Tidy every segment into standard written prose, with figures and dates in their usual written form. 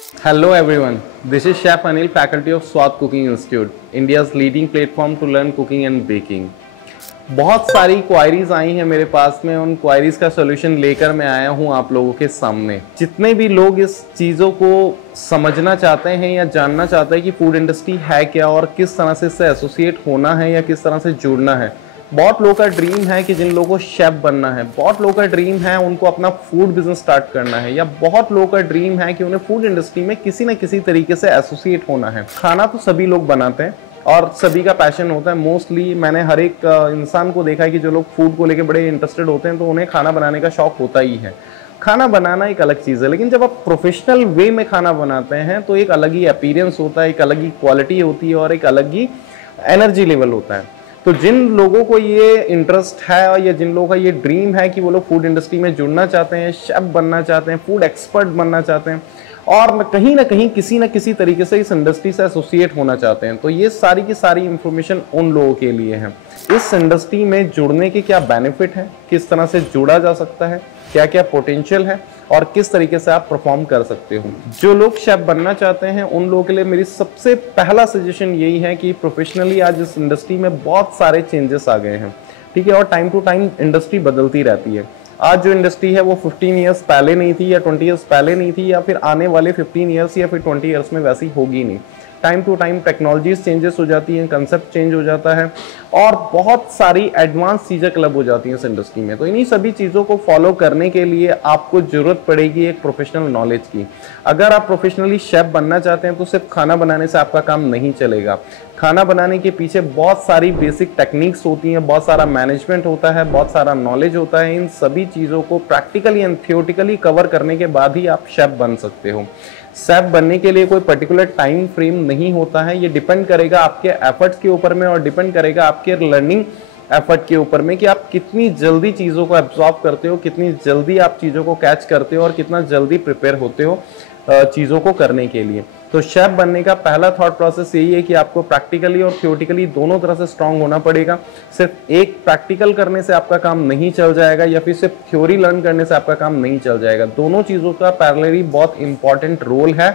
Hello everyone, this is Chef Anil, faculty of Swad Cooking Institute, India's leading platform to learn cooking and baking. बहुत सारी queries आई हैं मेरे पास में, उन queries का सोल्यूशन लेकर मैं आया हूं आप लोगों के सामने। जितने भी लोग इस चीज़ों को समझना चाहते हैं या जानना चाहते हैं कि फूड इंडस्ट्री है क्या और किस तरह से इससे एसोसिएट होना है या किस तरह से जुड़ना है। बहुत लोगों का ड्रीम है कि जिन लोगों को शेफ बनना है, बहुत लोगों का ड्रीम है उनको अपना फूड बिजनेस स्टार्ट करना है, या बहुत लोगों का ड्रीम है कि उन्हें फूड इंडस्ट्री में किसी न किसी तरीके से एसोसिएट होना है। खाना तो सभी लोग बनाते हैं और सभी का पैशन होता है। मोस्टली मैंने हर एक इंसान को देखा है कि जो लोग फूड को लेकर बड़े इंटरेस्टेड होते हैं तो उन्हें खाना बनाने का शौक होता ही है। खाना बनाना एक अलग चीज़ है, लेकिन जब आप प्रोफेशनल वे में खाना बनाते हैं तो एक अलग ही अपीयरेंस होता है, एक अलग ही क्वालिटी होती है और एक अलग ही एनर्जी लेवल होता है। तो जिन लोगों को ये इंटरेस्ट है या जिन लोगों का ये ड्रीम है कि वो लोग फूड इंडस्ट्री में जुड़ना चाहते हैं, शेफ बनना चाहते हैं, फूड एक्सपर्ट बनना चाहते हैं और न कहीं किसी न किसी तरीके से इस इंडस्ट्री से एसोसिएट होना चाहते हैं, तो ये सारी की सारी इंफॉर्मेशन उन लोगों के लिए है। इस इंडस्ट्री में जुड़ने के क्या बेनिफिट हैं, किस तरह से जुड़ा जा सकता है, क्या क्या पोटेंशियल है और किस तरीके से आप परफॉर्म कर सकते हो। जो लोग शेफ बनना चाहते हैं उन लोगों के लिए मेरी सबसे पहला सजेशन यही है कि प्रोफेशनली आज इस इंडस्ट्री में बहुत सारे चेंजेस आ गए हैं, ठीक है, और टाइम टू टाइम इंडस्ट्री बदलती रहती है। आज जो इंडस्ट्री है वो 15 ईयर्स पहले नहीं थी या 20 ईयर्स पहले नहीं थी या फिर आने वाले 15 ईयर्स या फिर 20 ईयर्स में वैसी होगी नहीं। Time to time technologies changes हो जाती हैं, कंसेप्ट चेंज हो जाता है और बहुत सारी एडवांस चीज़ें क्लब हो जाती हैं इस इंडस्ट्री में। तो इन्हीं सभी चीज़ों को फॉलो करने के लिए आपको ज़रूरत पड़ेगी एक प्रोफेशनल नॉलेज की। अगर आप प्रोफेशनली शेफ बनना चाहते हैं तो सिर्फ खाना बनाने से आपका काम नहीं चलेगा। खाना बनाने के पीछे बहुत सारी बेसिक टेक्निक्स होती हैं, बहुत सारा मैनेजमेंट होता है, बहुत सारा नॉलेज होता है। इन सभी चीज़ों को प्रैक्टिकली एंड थियोटिकली कवर करने के बाद ही आप शेफ बन सकते हो। शेफ बनने के लिए कोई पर्टिकुलर टाइम फ्रेम नहीं होता है, ये डिपेंड करेगा आपके एफर्ट्स के ऊपर में और डिपेंड करेगा आपके लर्निंग एफर्ट के ऊपर में कि आप कितनी जल्दी चीज़ों को एब्जॉर्ब करते हो, कितनी जल्दी आप चीज़ों को कैच करते हो और कितना जल्दी प्रिपेयर होते हो चीज़ों को करने के लिए। तो शेफ बनने का पहला थॉट प्रोसेस यही है कि आपको प्रैक्टिकली और थियोटिकली दोनों तरह से स्ट्रांग होना पड़ेगा। सिर्फ एक प्रैक्टिकल करने से आपका काम नहीं चल जाएगा या फिर सिर्फ थ्योरी लर्न करने से आपका काम नहीं चल जाएगा। दोनों चीज़ों का पैरेलली बहुत इंपॉर्टेंट रोल है।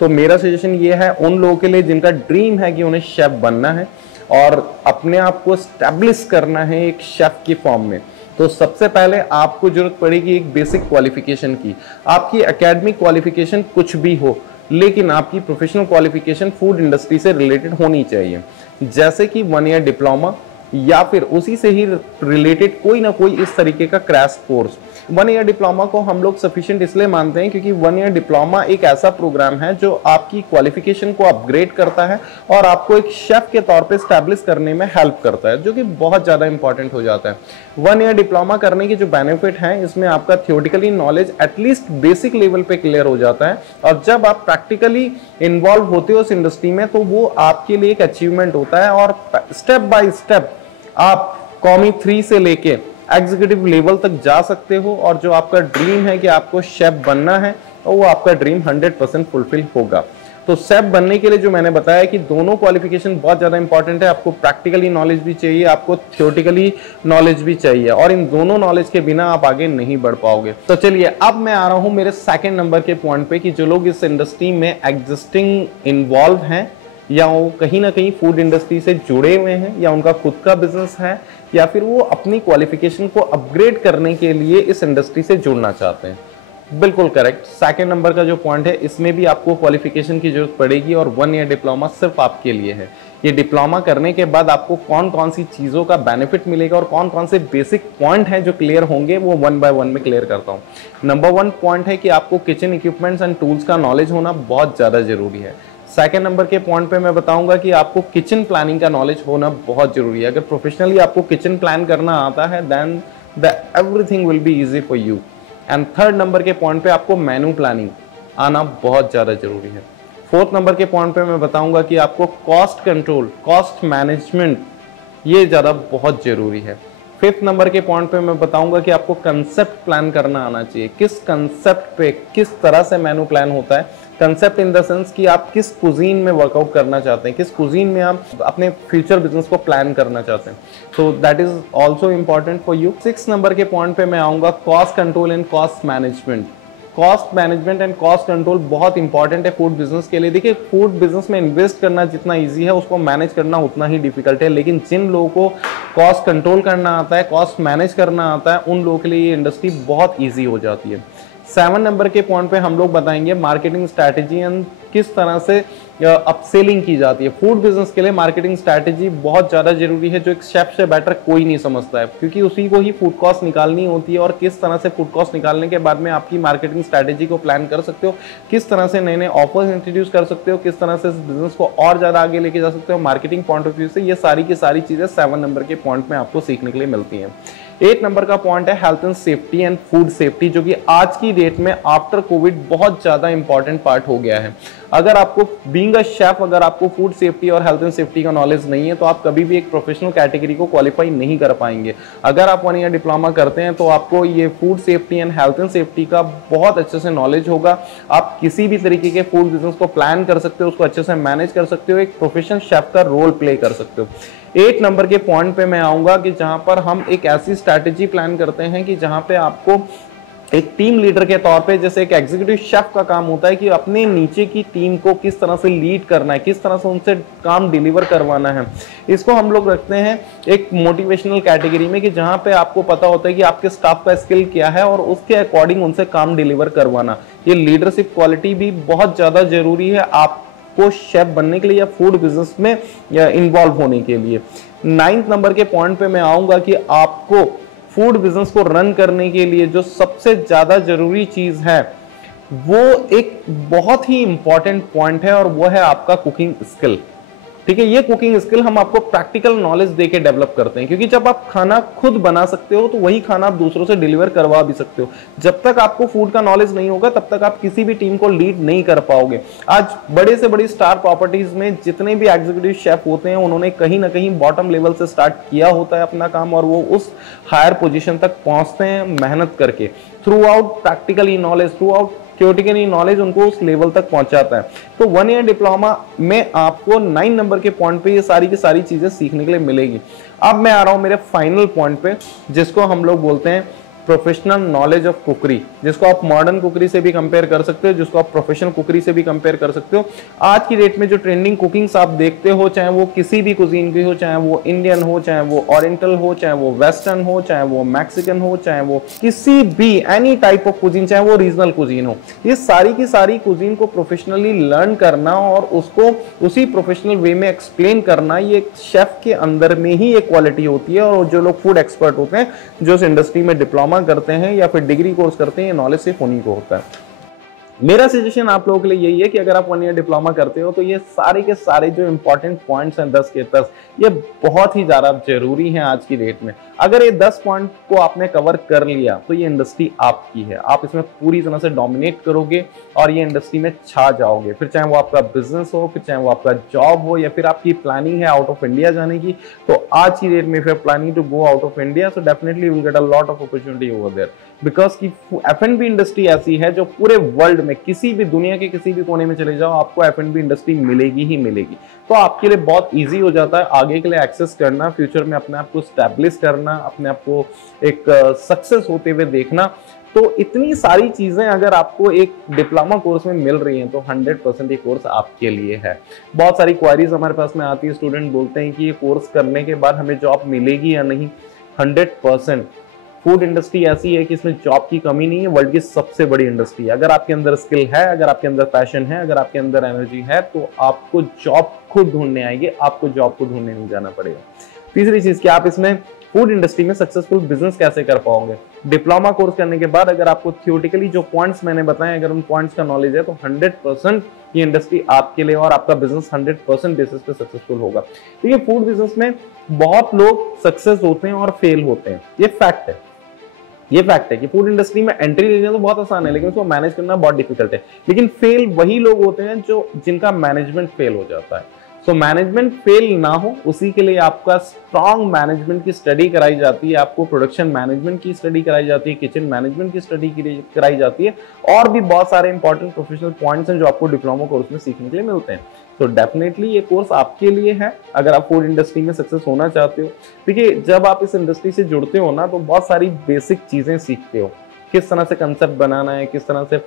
तो मेरा सजेशन ये है उन लोगों के लिए जिनका ड्रीम है कि उन्हें शेफ बनना है और अपने आप को स्टैब्लिश करना है एक शेफ की फॉर्म में, तो सबसे पहले आपको जरूरत पड़ेगी एक बेसिक क्वालिफिकेशन की। आपकी एकेडमिक क्वालिफिकेशन कुछ भी हो, लेकिन आपकी प्रोफेशनल क्वालिफिकेशन फूड इंडस्ट्री से रिलेटेड होनी चाहिए, जैसे कि 1 ईयर डिप्लोमा या फिर उसी से ही रिलेटेड कोई ना कोई इस तरीके का क्रैश कोर्स। 1 ईयर डिप्लोमा को हम लोग सफिशिएंट इसलिए मानते हैं क्योंकि 1 ईयर डिप्लोमा एक ऐसा प्रोग्राम है जो आपकी क्वालिफिकेशन को अपग्रेड करता है और आपको एक शेफ के तौर पे स्टैब्लिश करने में हेल्प करता है, जो कि बहुत ज़्यादा इंपॉर्टेंट हो जाता है। 1 ईयर डिप्लोमा करने के जो बेनिफिट हैं, इसमें आपका theoretically knowledge at least basic level पे क्लियर हो जाता है और जब आप प्रैक्टिकली इन्वॉल्व होते हो उस इंडस्ट्री में तो वो आपके लिए एक अचीवमेंट होता है और स्टेप बाय स्टेप आप कॉमी 3 से लेके एग्जीक्यूटिव लेवल तक जा सकते हो और जो आपका ड्रीम है कि आपको शेफ बनना है और वो आपका ड्रीम 100% फुलफिल होगा। तो शेफ बनने के लिए जो मैंने बताया कि दोनों क्वालिफिकेशन बहुत ज़्यादा इंपॉर्टेंट है। आपको प्रैक्टिकली नॉलेज भी चाहिए, आपको थियोटिकली नॉलेज भी चाहिए और इन दोनों नॉलेज के बिना आप आगे नहीं बढ़ पाओगे। तो चलिए अब मैं आ रहा हूँ मेरे सेकेंड नंबर के पॉइंट पे कि जो लोग इस इंडस्ट्री में एग्जिस्टिंग इन्वॉल्व हैं या वो कहीं ना कहीं फूड इंडस्ट्री से जुड़े हुए हैं या उनका खुद का बिजनेस है या फिर वो अपनी क्वालिफिकेशन को अपग्रेड करने के लिए इस इंडस्ट्री से जुड़ना चाहते हैं। बिल्कुल करेक्ट। सेकंड नंबर का जो पॉइंट है इसमें भी आपको क्वालिफिकेशन की जरूरत पड़ेगी और 1 ईयर डिप्लोमा सिर्फ आपके लिए है। ये डिप्लोमा करने के बाद आपको कौन कौन सी चीज़ों का बेनिफिट मिलेगा और कौन कौन से बेसिक पॉइंट हैं जो क्लियर होंगे वो 1 बाय 1 में क्लियर करता हूँ। नंबर 1 पॉइंट है कि आपको किचन इक्विपमेंट्स एंड टूल्स का नॉलेज होना बहुत ज़्यादा जरूरी है। सेकेंड नंबर के पॉइंट पे मैं बताऊंगा कि आपको किचन प्लानिंग का नॉलेज होना बहुत जरूरी है। अगर प्रोफेशनली आपको किचन प्लान करना आता है then the everything will be easy for you. And third number के पॉइंट पे आपको मेनू प्लानिंग आना बहुत ज़्यादा जरूरी है। फोर्थ नंबर के पॉइंट पे मैं बताऊंगा कि आपको कॉस्ट कंट्रोल, कॉस्ट मैनेजमेंट ये ज़्यादा बहुत ज़रूरी है। फिफ्थ नंबर के पॉइंट पे मैं बताऊंगा कि आपको कंसेप्ट प्लान करना आना चाहिए। किस कंसेप्ट पे किस तरह से मेनू प्लान होता है, कंसेप्ट इन द सेंस कि आप किस कुजीन में वर्कआउट करना चाहते हैं, किस कुजीन में आप अपने फ्यूचर बिजनेस को प्लान करना चाहते हैं। So that is also important for you. 6 number के पॉइंट पे मैं आऊँगा cost control and cost management. Cost management and cost control बहुत इंपॉर्टेंट है फूड बिजनेस के लिए। देखिए, फूड बिजनेस में इन्वेस्ट करना जितना इजी है, उसको मैनेज करना उतना ही डिफिकल्ट है। लेकिन जिन लोगों को कॉस्ट कंट्रोल करना आता है, कॉस्ट मैनेज करना आता है, उन लोगों के लिए ये इंडस्ट्री बहुत ईजी हो जाती है। 7 नंबर के पॉइंट पे हम लोग बताएंगे मार्केटिंग स्ट्रैटेजी एंड किस तरह से अपसेलिंग की जाती है। फूड बिजनेस के लिए मार्केटिंग स्ट्रैटेजी बहुत ज़्यादा जरूरी है, जो एक शेफ से बेटर कोई नहीं समझता है, क्योंकि उसी को ही फूड कॉस्ट निकालनी होती है और किस तरह से फूड कॉस्ट निकालने के बाद में आपकी मार्केटिंग स्ट्रैटेजी को प्लान कर सकते हो, किस तरह से नए नए ऑफर्स इंट्रोड्यूस कर सकते हो, किस तरह से इस बिजनेस को और ज़्यादा आगे लेके जा सकते हो मार्केटिंग पॉइंट ऑफ व्यू से। ये सारी की सारी चीज़ें 7 नंबर के पॉइंट में आपको सीखने के लिए मिलती हैं। 8 नंबर का पॉइंट है health and safety and food safety, जो कि आज की डेट में आफ्टर कोविड बहुत ज्यादा इंपॉर्टेंट पार्ट हो गया है। अगर आपको बीइंग अ शेफ, अगर आपको फूड सेफ्टी और हेल्थ एंड सेफ्टी का नॉलेज नहीं है, तो आप कभी भी एक प्रोफेशनल कैटेगरी को क्वालिफाई नहीं कर पाएंगे। अगर आप 1 ईयर डिप्लोमा करते हैं तो आपको ये food safety and health and safety का बहुत अच्छे से नॉलेज होगा। आप किसी भी तरीके के फूड बिजनेस को प्लान कर सकते हो, उसको अच्छे से मैनेज कर सकते हो, एक प्रोफेशनल शेफ का रोल प्ले कर सकते हो। 8 नंबर के पॉइंट पे मैं आऊंगा कि जहां पर हम एक ऐसी स्ट्रैटेजी प्लान करते हैं कि जहां पे आपको एक टीम लीडर के तौर पे, जैसे एक एग्जीक्यूटिव शेफ का काम होता है कि अपने नीचे की टीम को किस तरह से लीड करना है, किस तरह से उनसे काम डिलीवर करवाना है। इसको हम लोग रखते हैं एक मोटिवेशनल कैटेगरी में, कि जहां पे आपको पता होता है कि आपके स्टाफ का स्किल क्या है और उसके अकॉर्डिंग उनसे काम डिलीवर करवाना। ये लीडरशिप क्वालिटी भी बहुत ज्यादा जरूरी है आपको शेफ बनने के लिए या फूड बिजनेस में इन्वॉल्व होने के लिए। 9th नंबर के पॉइंट पे मैं आऊंगा कि आपको फूड बिजनेस को रन करने के लिए जो सबसे ज्यादा जरूरी चीज है, वो एक बहुत ही इंपॉर्टेंट पॉइंट है, और वो है आपका कुकिंग स्किल। ठीक है, ये कुकिंग स्किल हम आपको प्रैक्टिकल नॉलेज देके डेवलप करते हैं, क्योंकि जब आप खाना खुद बना सकते हो तो वही खाना आप दूसरों से डिलीवर करवा भी सकते हो। जब तक आपको फूड का नॉलेज नहीं होगा, तब तक आप किसी भी टीम को लीड नहीं कर पाओगे। आज बड़े से बड़ी स्टार प्रॉपर्टीज में जितने भी एग्जीक्यूटिव शेफ होते हैं, उन्होंने कहीं ना कहीं बॉटम लेवल से स्टार्ट किया होता है अपना काम, और वो उस हायर पोजिशन तक पहुंचते हैं मेहनत करके, through out practically knowledge, through out theoretically knowledge उनको उस लेवल तक पहुंचाता है। तो 1 ईयर डिप्लोमा में आपको 9 नंबर के पॉइंट पे ये सारी की सारी चीजें सीखने के लिए मिलेगी। अब मैं आ रहा हूं मेरे फाइनल पॉइंट पे, जिसको हम लोग बोलते हैं प्रोफेशनल नॉलेज ऑफ कुकरी, जिसको आप मॉडर्न कुकरी से भी कंपेयर कर सकते हो, जिसको आप प्रोफेशनल कुकरी से भी कंपेयर कर सकते हो। आज की डेट में जो ट्रेंडिंग कुकिंग्स आप देखते हो, चाहे वो किसी भी कुजीन की हो, चाहे वो इंडियन हो, चाहे वो ओरिएंटल हो, चाहे वो वेस्टर्न हो, चाहे वो मैक्सिकन हो, चाहे वो किसी भी एनी टाइप ऑफ कुजीन, चाहे वो रीजनल कुजीन हो, ये सारी की सारी कुजीन को प्रोफेशनली लर्न करना और उसको उसी प्रोफेशनल वे में एक्सप्लेन करना, ये शेफ के अंदर में ही एक क्वालिटी होती है। और जो लोग फूड एक्सपर्ट होते हैं, जो इस इंडस्ट्री में डिप्लोमा करते हैं या फिर डिग्री कोर्स करते हैं, ये नॉलेज सिर्फ उन्हीं को होता है। मेरा सजेशन आप लोगों के लिए यही है कि अगर आप 1 ईयर डिप्लोमा करते हो तो ये सारे के सारे जो इंपॉर्टेंट पॉइंट्स हैं 10 के 10, ये बहुत ही ज्यादा जरूरी हैं आज की डेट में। अगर ये 10 पॉइंट को आपने कवर कर लिया तो ये इंडस्ट्री आपकी है, आप इसमें पूरी तरह से डोमिनेट करोगे और ये इंडस्ट्री में छा जाओगे। फिर चाहे वो आपका बिजनेस हो, फिर चाहे वो आपका जॉब हो, या फिर आपकी प्लानिंग है आउट ऑफ इंडिया जाने की, तो आज की डेट में if you are planning to go out of India, so definitely you will get a lot of opportunity over there, because की F&B इंडस्ट्री ऐसी है जो पूरे वर्ल्ड में किसी भी दुनिया के किसी भी कोने में चले जाओ, आपको F&B इंडस्ट्री मिलेगी ही मिलेगी। तो आपके लिए बहुत इजी हो जाता है आगे के लिए एक्सेस करना, फ्यूचर में अपने आप को स्टैब्लिश करना, अपने आप को एक सक्सेस होते हुए देखना। तो इतनी सारी चीजें अगर आपको एक डिप्लोमा कोर्स में मिल रही हैं तो 100% ये कोर्स आपके लिए है। बहुत सारी क्वारीज हमारे पास में आती है, स्टूडेंट बोलते हैं कि ये कोर्स करने के बाद हमें जॉब मिलेगी या नहीं। 100% फूड इंडस्ट्री ऐसी है कि इसमें जॉब की कमी नहीं है, वर्ल्ड की सबसे बड़ी इंडस्ट्री है। अगर आपके अंदर स्किल है, अगर आपके अंदर पैशन है, अगर आपके अंदर एनर्जी है, तो आपको जॉब खुद ढूंढने आएगी, आपको जॉब को ढूंढने नहीं जाना पड़ेगा। तीसरी चीज कि आप इसमें फूड इंडस्ट्री में सक्सेसफुल बिजनेस कैसे कर पाओगे। डिप्लोमा कोर्स करने के बाद अगर आपको थियोरेटिकली जो पॉइंट्स मैंने बताए, अगर उन पॉइंट्स का नॉलेज है, तो 100% ये इंडस्ट्री आपके लिए और आपका बिजनेस 100% बेसिस पे सक्सेसफुल होगा। तो ये फूड बिजनेस में बहुत लोग सक्सेस होते हैं और फेल होते हैं, ये फैक्ट है। ये फैक्ट है कि फूड इंडस्ट्री में एंट्री लेना तो बहुत आसान है, लेकिन उसको मैनेज करना बहुत डिफिकल्ट है। लेकिन फेल वही लोग होते हैं जो जिनका मैनेजमेंट फेल हो जाता है। सो मैनेजमेंट फेल ना हो, उसी के लिए आपका स्ट्रॉन्ग मैनेजमेंट की स्टडी कराई जाती है, आपको प्रोडक्शन मैनेजमेंट की स्टडी कराई जाती है, किचन मैनेजमेंट की स्टडी कराई जाती है, और भी बहुत सारे इंपॉर्टेंट प्रोफेशनल पॉइंट्स हैं जो आपको डिप्लोमा कोर्स में सीखने के लिए मिलते हैं। तो डेफिनेटली ये कोर्स आपके लिए है अगर आप फूड इंडस्ट्री में सक्सेस होना चाहते हो। देखिए, जब आप इस इंडस्ट्री से जुड़ते हो ना, तो बहुत सारी बेसिक चीजें सीखते हो। किस तरह से कंसेप्ट बनाना है, किस तरह से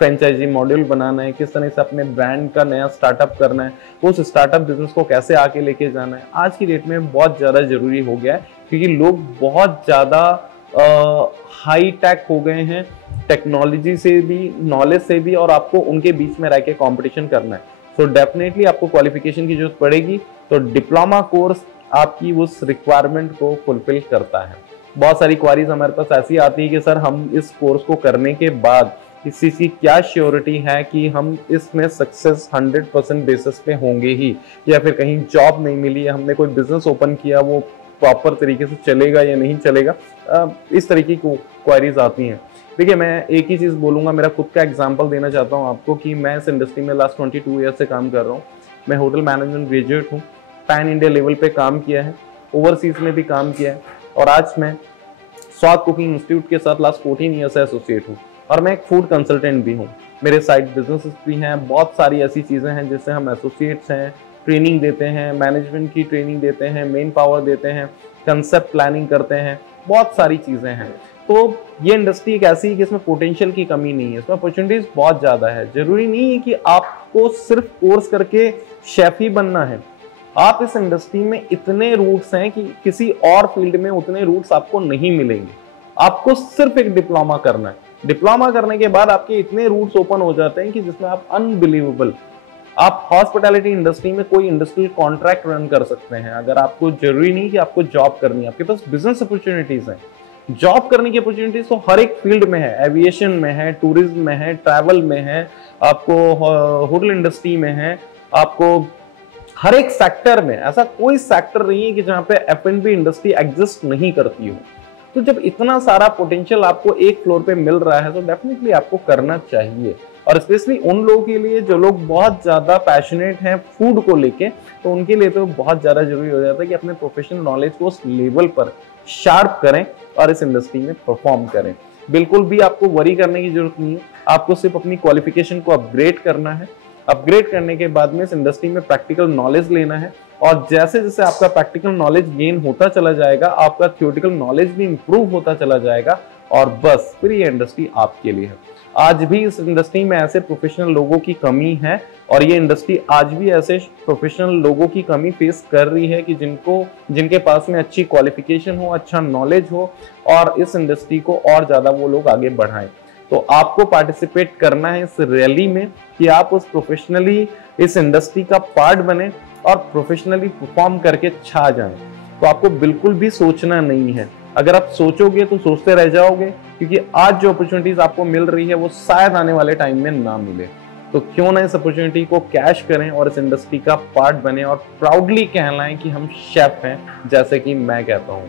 फ्रेंचाइजी मॉड्यूल बनाना है, किस तरह से अपने ब्रांड का नया स्टार्टअप करना है, उस स्टार्टअप बिजनेस को कैसे आगे लेके जाना है, आज की डेट में बहुत ज़्यादा जरूरी हो गया है, क्योंकि लोग बहुत ज़्यादा हाई टेक हो गए हैं, टेक्नोलॉजी से भी, नॉलेज से भी, और आपको उनके बीच में रह के कॉम्पिटिशन करना है। सो डेफिनेटली आपको क्वालिफिकेशन की जरूरत पड़ेगी, तो डिप्लोमा कोर्स आपकी उस रिक्वायरमेंट को फुलफिल करता है। बहुत सारी क्वारीज हमारे पास ऐसी आती है कि सर हम इस कोर्स को करने के बाद इस चीज़ की क्या श्योरिटी है कि हम इसमें सक्सेस 100% बेसिस पे होंगे ही, या फिर कहीं जॉब नहीं मिली, या हमने कोई बिजनेस ओपन किया वो प्रॉपर तरीके से चलेगा या नहीं चलेगा, इस तरीके की क्वारीज आती हैं। देखिए, मैं एक ही चीज़ बोलूँगा, मेरा खुद का एग्जांपल देना चाहता हूँ आपको कि मैं इस इंडस्ट्री में लास्ट 22 ईयर से काम कर रहा हूँ। मैं होटल मैनेजमेंट ग्रेजुएट हूँ, पैन इंडिया लेवल पे काम किया है, ओवरसीज में भी काम किया है, और आज मैं स्वाद कुकिंग इंस्टीट्यूट के साथ लास्ट 14 ईयर से एसोसिएट हूँ, और मैं एक फूड कंसल्टेंट भी हूँ। मेरे साइड बिजनेसेस भी हैं, बहुत सारी ऐसी चीज़ें हैं जिससे हम एसोसिएट्स हैं, ट्रेनिंग देते हैं, मैनेजमेंट की ट्रेनिंग देते हैं, मेन पावर देते हैं, कंसेप्ट प्लानिंग करते हैं, बहुत सारी चीज़ें हैं। तो ये इंडस्ट्री एक ऐसी है कि इसमें पोटेंशियल की कमी नहीं है, इसमें अपॉर्चुनिटीज बहुत ज़्यादा है। जरूरी नहीं है कि आपको सिर्फ कोर्स करके शेफ ही बनना है। आप इस इंडस्ट्री में इतने रूट्स हैं कि किसी और फील्ड में उतने रूट्स आपको नहीं मिलेंगे। आपको सिर्फ एक डिप्लोमा करना है, डिप्लोमा करने के बाद आपके इतने रूट्स ओपन हो जाते हैं कि जिसमें आप अनबिलीवेबल, आप हॉस्पिटैलिटी इंडस्ट्री में कोई इंडस्ट्रियल कॉन्ट्रैक्ट रन कर सकते हैं। अगर आपको जरूरी नहीं कि आपको जॉब करनी है, आपके पास बिजनेस अपॉर्चुनिटीज हैं। जॉब करने की अपॉर्चुनिटीज तो हर एक फील्ड में है, एविएशन में है, टूरिज्म में है, ट्रैवल में है, आपको होटल इंडस्ट्री में है, आपको हर एक सेक्टर में, ऐसा कोई सेक्टर नहीं है कि जहां पे F&B इंडस्ट्री एग्जिस्ट नहीं करती हो। तो जब इतना सारा पोटेंशियल आपको एक फ्लोर पे मिल रहा है तो डेफिनेटली आपको करना चाहिए, और स्पेशली उन लोगों के लिए जो लोग बहुत ज़्यादा पैशनेट हैं फूड को लेके, तो उनके लिए तो बहुत ज़्यादा जरूरी हो जाता है कि अपने प्रोफेशनल नॉलेज को उस लेवल पर शार्प करें और इस इंडस्ट्री में परफॉर्म करें। बिल्कुल भी आपको वरी करने की जरूरत नहीं है, आपको सिर्फ अपनी क्वालिफिकेशन को अपग्रेड करना है। अपग्रेड करने के बाद में इस इंडस्ट्री में प्रैक्टिकल नॉलेज लेना है, और जैसे जैसे आपका प्रैक्टिकल नॉलेज गेन होता चला जाएगा, आपका थ्योरेटिकल नॉलेज भी इंप्रूव होता चला जाएगा, और बस फिर ये इंडस्ट्री आपके लिए है। आज भी इस इंडस्ट्री में ऐसे प्रोफेशनल लोगों की कमी है, और ये इंडस्ट्री आज भी ऐसे प्रोफेशनल लोगों की कमी फेस कर रही है कि जिनके पास में अच्छी क्वालिफिकेशन हो, अच्छा नॉलेज हो, और इस इंडस्ट्री को और ज़्यादा वो लोग आगे बढ़ाएं। तो आपको पार्टिसिपेट करना है इस रैली में कि आप उस प्रोफेशनली इस इंडस्ट्री का पार्ट बने और प्रोफेशनली परफॉर्म करके छा जाएं। तो आपको बिल्कुल भी सोचना नहीं है, अगर आप सोचोगे तो सोचते रह जाओगे, क्योंकि आज जो अपॉर्चुनिटीज आपको मिल रही है वो शायद आने वाले टाइम में ना मिले। तो क्यों ना इस अपॉर्चुनिटी को कैश करें और इस इंडस्ट्री का पार्ट बने, और प्राउडली कहलाएं कि हम शेफ हैं, जैसे कि मैं कहता हूँ।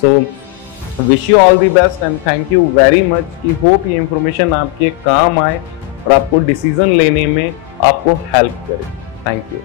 So wish you all the best and thank you very much. कि होप ये इंफॉर्मेशन आपके काम आए और आपको डिसीजन लेने में आपको हेल्प करे। Thank you.